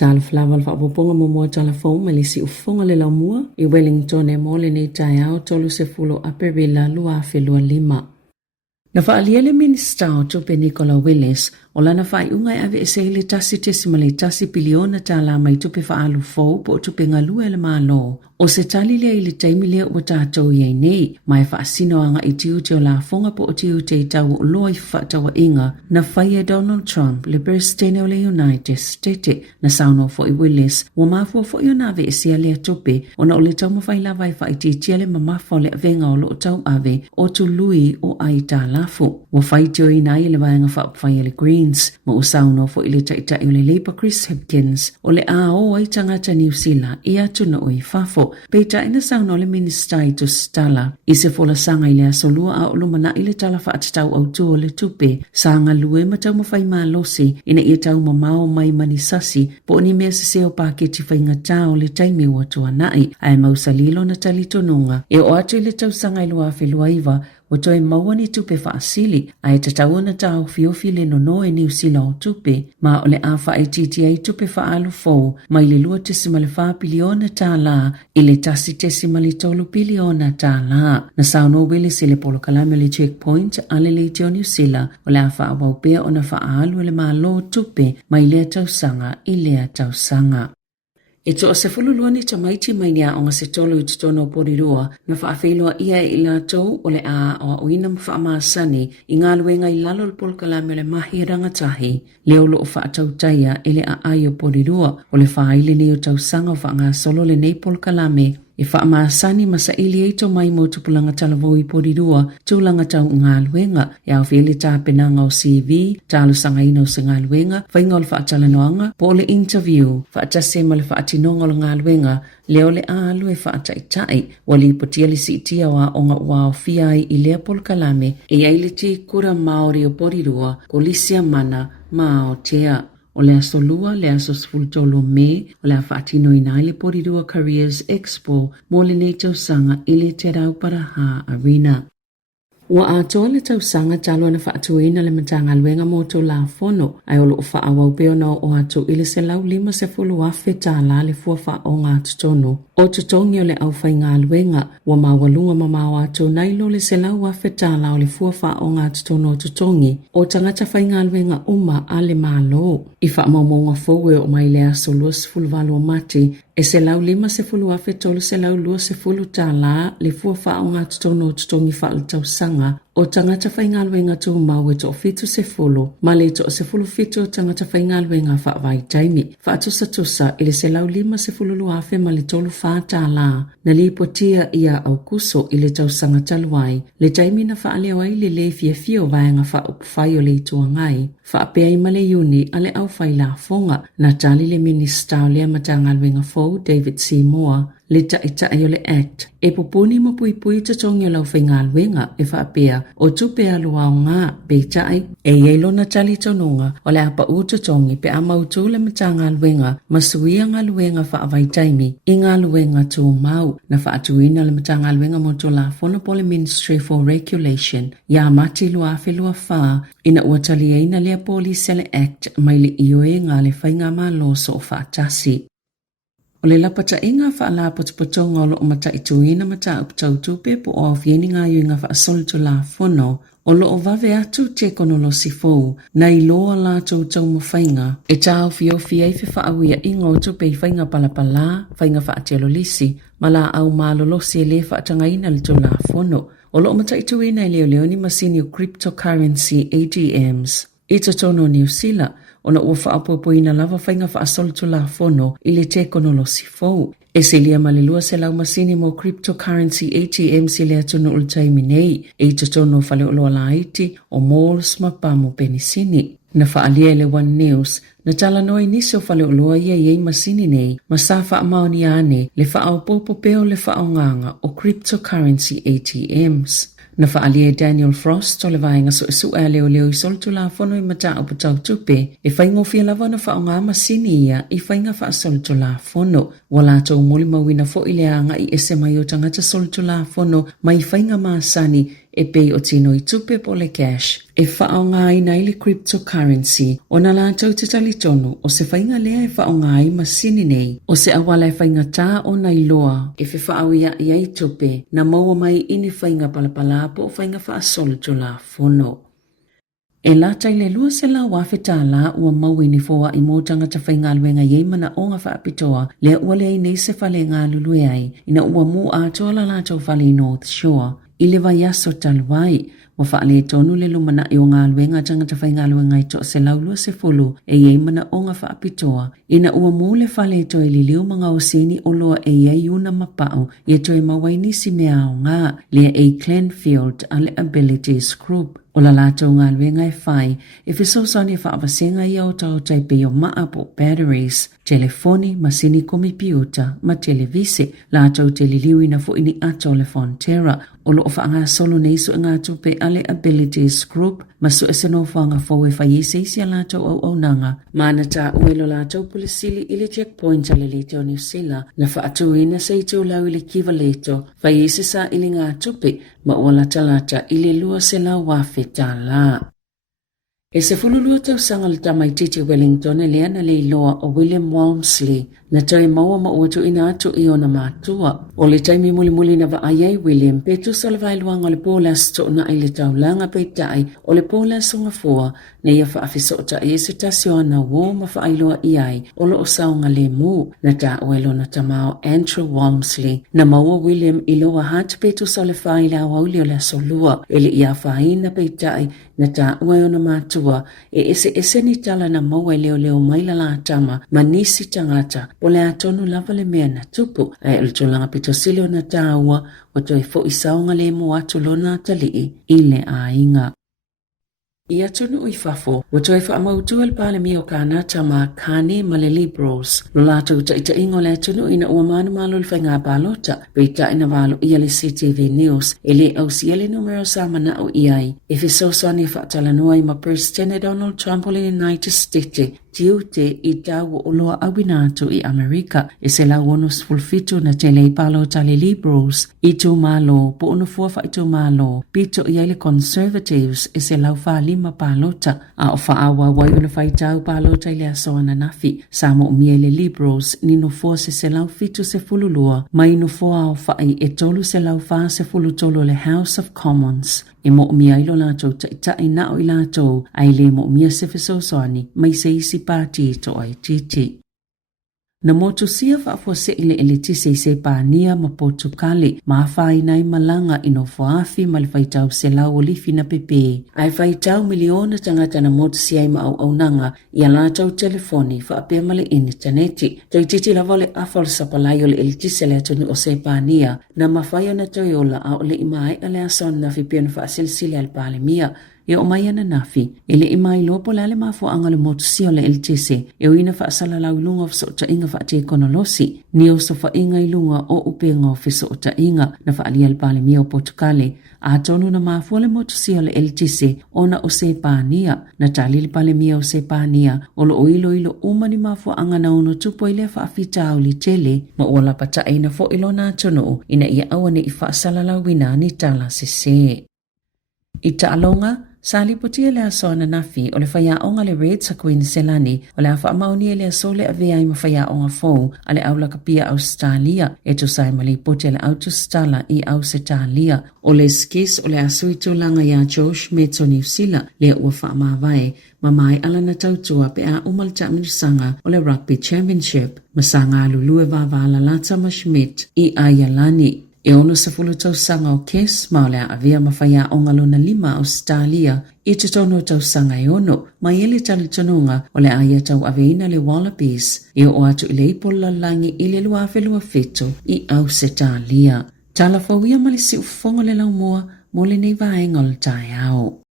Tala flaval whaapoponga momoa telefon ma le si ufonga le laumua I Wellington e mole nei tai au tolu se fulo aperila lua felua lima. Na whaalia le minista o tupe Nicola Willis o lana whai ungai ave e se le tasi tesima le tasi piliona tala mai tupe whaalu fau po tupe ngalua le malo. O se tali lea I le taimi lea ua tātou iai nei, mai whaasino anga I tiute o la fonga po o tiute I tau o loa I whaatawa inga na whaia Donald Trump le Presidente o le United States na sauno fo I Willis wa mafua fo I onave e sia lea tupe o na o le tau mawhai lava I whaititia le mamafa o le avenga o lo tau ave o tu lui o ai tā lafu. Wa whaitio I nai le vaenga whaapawhai le Greens ma o sauno fo I le taitai o le Labour Chris Hipkins o le AO ai tangata New Zealand I atu na o I fafo. Peita ina sauno le minista I tu Tala I se fola sanga I le asolua a olo mana I le tala whaatatau au tu o le tupe sanga lue ma tau mawhai maa losi ina ia tau mamao mai manisasi po ni mea se seo paketi whainga tau le taimi ua tua nai ai mausalilo na talitonunga e o atu I le tau sanga I lua whelua iwa o toi maua ni tupe whaasili ai tatau na tau fiofi le nono e New Zealand o tupe ma o le a whaetitia I tupe whaalu fau mai le lua tesima le wha piliona tā la I le tasi tesima le tolu piliona tā la na sauno wele se le polo kalame le checkpoint ale le teo New Zealand o le a whaawapea o na whaalu le maa lo tupe mai lea tau sanga I lea tau sanga. E toa se fululua ni tamaiti mai nia o nga se tolu I tutono porirua na whaafeilua ia I la tau o le a o uina mwhaamaasani I ngā luenga I lalo le polkalame o le mahi rangatahi leo lo o whaatau taia e le a ai o porirua o le whaaile ni o tau sanga o whaanga solo le nei polkalame e whaamaasani masa ili eito mai mo tupulanga talavoi porirua tūlanga tau ngā luenga e au whiele tā penanga o CV tālu sanga ina o se ngā luenga whainga o le whaatalanoanga po le interview whaatase ma le whaatinonga o le ngā luenga leo le alu e whaataitai wali potia le sitia wa o ngā wao fiai I lea polkalame e aile te kura Māori o porirua ko lisia mana Aotearoa. O le asolua, le aso sfultolo me, o le awhaatino I nai le porirua Careers Expo, mo le nei tausanga I le te rau paraha arena. Ua atoa le tausanga talo na whaatuina le matanga luenga moto la fono, ai o loo whaawau peona o atu I le se lau lima se fulu afe tala le fuafa o ngā tutono. O tutongi o le au whai ngā luenga, ua mawalunga mamau atu nailo le se lau afe tala o le fuafa o ngā tutono tutongi, o tangata whai ngā luenga uma a le malo. I whaamaunga fowe o mai le aso lua se fulu valo mati, e se lau lima se fulu afe tolu se lau lua se fulu tala le fuafa o ngā tutono tutongi wha tausanga, o tangata whaingaluenga tō mau e tō fitu se fulu, ma le tō se fulu fitu o tangata whaingaluenga wha vai taimi. Wha atusa ili se lau lima se fulu luafe ma le tolu whātā la, na li potia ia au kuso ili tau sanga taluai. Le taimi na wha aleo ai le le fia fio vaenga wha upwhai o le itua ngai. Wha apea I male uni ale au whai la fonga, na tali le minista o lea matangaluenga fau David Sāmoa. Le taitai o le act, e popuni mo pui tatongi o lau whaingaluenga e whaapea o tupe alua o ngā peitai. E yeilo na tali tonunga o le apa u tatongi pe amautu le matangaluenga masuia ngā luenga whaavai taimi I ngā luenga tū mau na whaatuina le matangaluenga mo to la Fonopole Ministry for Regulation ia mati lua whelua wha ina uatali eina lea Police le act mai le ioe ngā le whainga mā loso o whaatasi. O le lapata inga whaala potopotonga o lo o mata ituina mata uptau tupe po o awhieni ngā yuinga whaasolitu la fono o lo o vave atu te konolo si fou na I loa la tau tau mawhainga e tau fiofi ei whaawia inga o tupe I whainga palapala, whainga whaatelo lisi, ma la au malolosi e le whaatangaina le tu la fono o lo o mata ituina I leo leoni masini o cryptocurrency ATMs. I tono New Zealand, ona ua whaapopoina lava whainga whaasolitu la fono I le te konolo si fou. E se lia malelua se lau masini mo cryptocurrency ATM se lea tono ultaimi nei, e tono whale o loa la iti o malls ma pamo penisini. Na whaalia le One News, na tala noi nisi o whale o loa ia iei masini nei, ma sa whaamaoni ane le whaapopopeo le whaonganga o cryptocurrency ATMs. Na whaalia Daniel Frost o le vaenga so esu a leo I soltu la fono I mata o patau tupe, e whaingofia lava na whaonga masini ia I whainga wha soltu la fono. Wala tau moli mawina fo I leanga I ese mai o tangata soltu la fono mai whainga maasani e pei o tino I tupe po le cash. E whaongai na ili cryptocurrency o na lātou te talitonu o se whainga lea e whaongai masini nei o se awala e whainga tā o na iloa e whi whaawia I ai tupe na maua mai ini whainga palapala po o whainga whaasolo tula fono. E lata I le lua se la wafe Tala ua maui ni foa I mō tangata whainga luenga yeimana o ngā whaapitoa lea ua lea nei se whale ngā lulue ai ina ua mū ātoa la lātou whale North Shore I le vai aso taluai wa whaale tonu le lumana I o ngā luenga tangata whainga luenga I to se laulua se fulu e yeimana o ngā whaapitoa ina ua mū le whale to I li liu mga o sini o loa e iei una mapao I to e mawaini si mea o ngā lea e Clenfield ale Abilities Group. O la lātou ngā luenga e whai, e whisosani e whaawasenga I au tau taipe o maa po batteries, telefoni, masini komi piuta, ma televise, lātou te liliu ina fo ini ato le Fonterra, o lo o whaanga solo neisu ngā tupe ale Abilities Group, masu e seno whaanga fau e whai isi a lātou au nanga, mana tā uelo lātou pulisili ili checkpoint ale le teo New Zealand, na whaatu ina sa I tau lau ili kiva leto, whai isi sa ili ngā tupe, ma ua lata ili lua se la wafe Tala. E se fululua tau sanga le tamai titi Wellington e lea na le iloa o William Walmsley na tau maua mauatu ina atu I ona mātua. O le taimi muli na wa aiai William, petu sa le vailuanga le pōlas to na I le tau langa peitai o le pōlas o ngafua na ia whaafisota e se tasio ana wō ma whaailoa I ai o lo o saunga le mū na tā uelo na tamao Andrew Walmsley. Na maua William iloa hat petu sa le whaila au auli o le solua e le ia whaina peitai na tā uelo na mātua e ese ni tala na maua leo maila la tama ma nisi tangata po le atonu lava le mea na tupu ai o le tolanga pito silio na tāua o toi fo I saunga le mo atu lona talii I le ainga. Ia tunu I fafo, wa toi wha amautua le pale mi o kānata ma kāne ma le Liberals. Lo lātou ta ita ingo le tunu ina ua manu malo le whainga balota, peita ina walo ia le CTV News, e le au siele numero samana o iai. E fisosani whaatala noa ma President Donald Trump o le United States, tiu te I tau o loa awinatu I Amerika, e se la wonus fulfitu na te le palo ta le Liberals, I tu malo, po ono fuafa I tu malo, pito iai le Conservatives, e se lau wha lima palota, a o whaawa wai una whaitau palota I le asoa na nafi, Sāmoa o mia le Liberals, nino fua se lau fitu se fululua, mai no fua o whai e tolu se lau wha se fulutolo le House of Commons, e mo mia ilo lātou tai na o I lātou, ai le mo mia se fisosoani, mai se isi pāti to ai titi. Na motu sia whaafua se ele tise se pānia ma Portukali, ma whai nai malanga ino whaafi ma le whaitau se lau o lifi na pepe. Ai whaitau miliona tangata na motu sia ma au nanga, ia lātou telefoni whaapea ma le interneti. Toi titi lava le awhal sapalai o le ele tise le atunu o se pānia, na mawhaia na toiola a o le imai a le ason na whipia na whaasilsile al pālemia. E o mai ana nafi, e le imai lopo le ale mafua anga le motu sio le LTC, e o ina whaasala lau ilunga o ta inga whaate konolosi, ni o so wha inga ilunga o upenga o fiso o ta inga na whaalia le pale mia o Portukale, a tonu na mafua le motu sio le LTC, ona o se pānia, na tali le pale mia o se pānia, o lo ilo umani mafua anga na ono tupo ile whaafita au li tele, ma ola pata ina fo ilo na tono, ina ia awane I whaasala lau wina ni tala se. I ta alonga, Sali potia le aso na nafi o le whaia onga le Red sa Queenselani o le awha mauni le aso le avea I ma whaia onga fau a le aula kapia Australia e to sai ma le potia le Tala I au se talia o le skis o le aso I tūlanga ia Josh Metso New Zealand le ua wha mawai ma mai ala na tautua pe a umal tamirisanga o le Rugby Championship ma sanga lulue wavala lata ma Schmidt I Ayalani. E ono sa fulu tau sanga o kes ma o le avea mawhaia o ngalona 5 Australia I te tono tau sanga e ono ma ele tali tononga o le aia tau aveina le Wallabies e o atu I le ipola langi I le lua feto I Aotearoa. Tala fawia ma le si ufonga le lau moa mo le nei vaenga o le tai au.